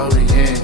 Napoleon.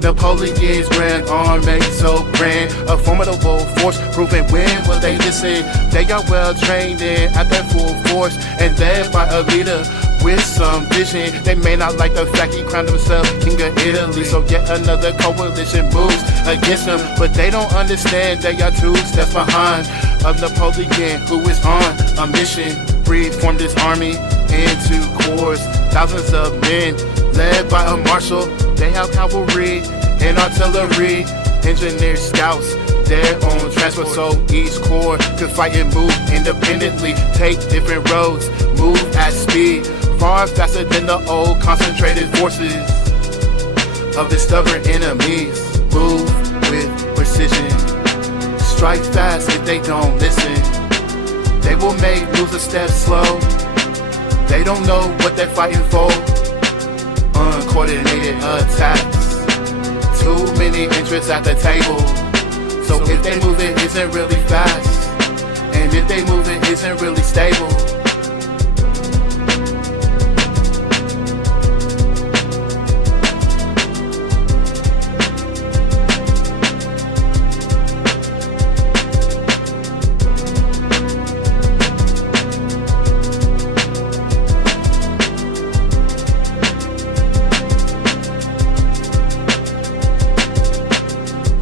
Napoleon's grand army, so grand, a formidable force, proving when will they listen. They are well trained and at their full force, and led by a leader with some vision. They may not like the fact he crowned himself King of Italy, so yet another coalition moves against him. But they don't understand they are 2 steps behind of Napoleon, who is on a mission. Reformed this army into corps, thousands of men led by a marshal. They have cavalry and artillery, engineers, scouts, their own transport, so each corps could fight and move independently, take different roads, move at speed, far faster than the old concentrated forces of the stubborn enemies. Move with precision, strike fast if they don't listen. They will make moves a step slow. They don't know what they're fighting for. Uncoordinated attacks, too many interests at the table. So if they move it isn't really fast, and if they move it isn't really stable.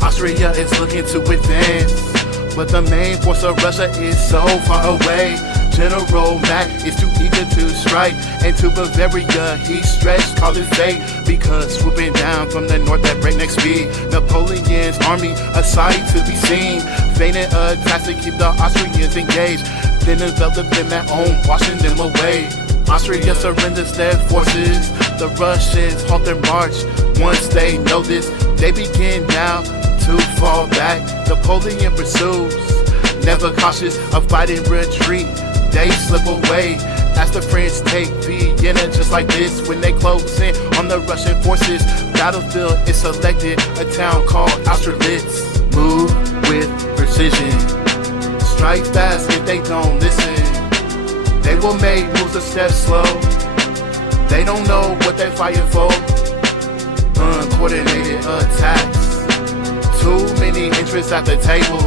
Austria is looking to advance, but the main force of Russia is so far away. General Mack is too eager to strike, and to Bavaria he stretched, called it fate, because swooping down from the north at breakneck speed, Napoleon's army a sight to be seen. Feigning attacks to keep the Austrians engaged, then envelop them at home, washing them away. Austria surrenders their forces, the Russians halt their march. Once they know this, they begin now to fall back. Napoleon pursues, never cautious of fighting retreat. They slip away as the French take Vienna, just like this. When they close in on the Russian forces, battlefield is selected, a town called Austerlitz. Move with precision, strike fast if they don't listen. They will make moves a step slow. They don't know what they're fighting for. Uncoordinated attacks, too many interests at the table.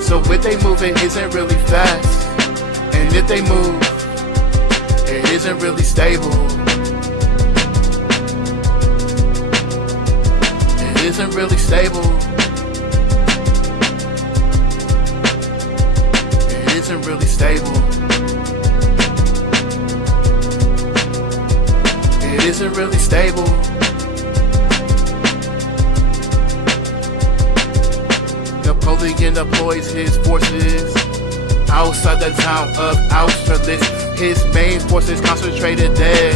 So if they move it isn't really fast, and if they move it isn't really stable. It isn't really stable. It isn't really stable. It isn't really stable. Napoleon deploys his forces outside the town of Austerlitz. His main forces concentrated there,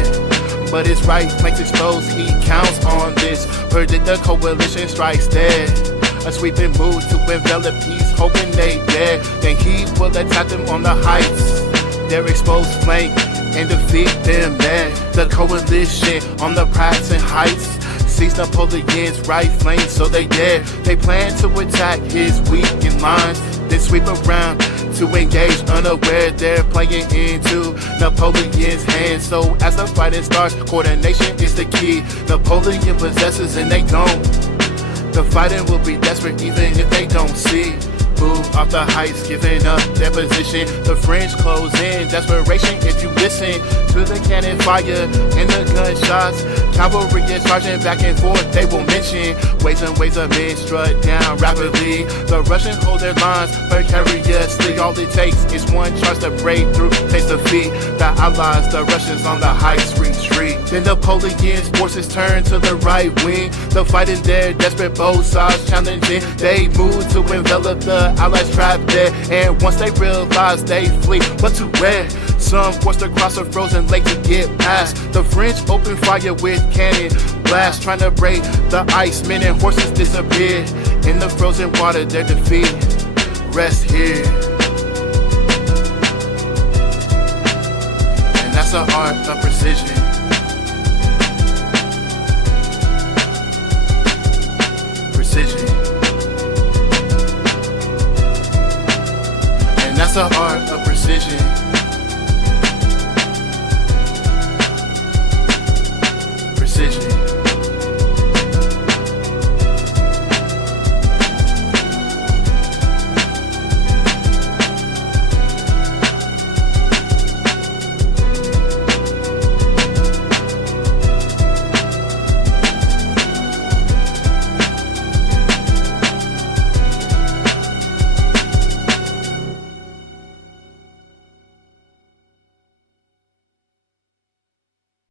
but his right flanks exposed. He counts on this. Predict the coalition strikes there. A sweeping move to envelop. He's hoping they dare. Then he will attack them on the heights, their exposed flank, and defeat them there. The coalition on the Prussian heights sees Napoleon's right flank, so they dare. They plan to attack his weakened lines, then sweep around to engage, unaware they're playing into Napoleon's hands. So as the fighting starts, coordination is the key. Napoleon possesses and they don't. The fighting will be desperate even if they don't see. Move off the heights, giving up their position. The French close in, desperation if you listen to the cannon fire and the gunshots. Cavalry is charging back and forth, they will mention ways and ways of men strut down rapidly. The Russians hold their lines precariously. All it takes is one charge to break through, taste defeat. The Allies, the Russians on the heights retreat. Then Napoleon's forces turn to the right wing. The fighting there, desperate, both sides challenging. They move to envelop the Allies trapped there, and once they realize they flee, but to where? Some forced to cross a frozen lake to get past. The French open fire with cannon blast, trying to break the ice. Men and horses disappear in the frozen water. Their defeat rests here, and that's the art of precision. Precision. That's the art of precision.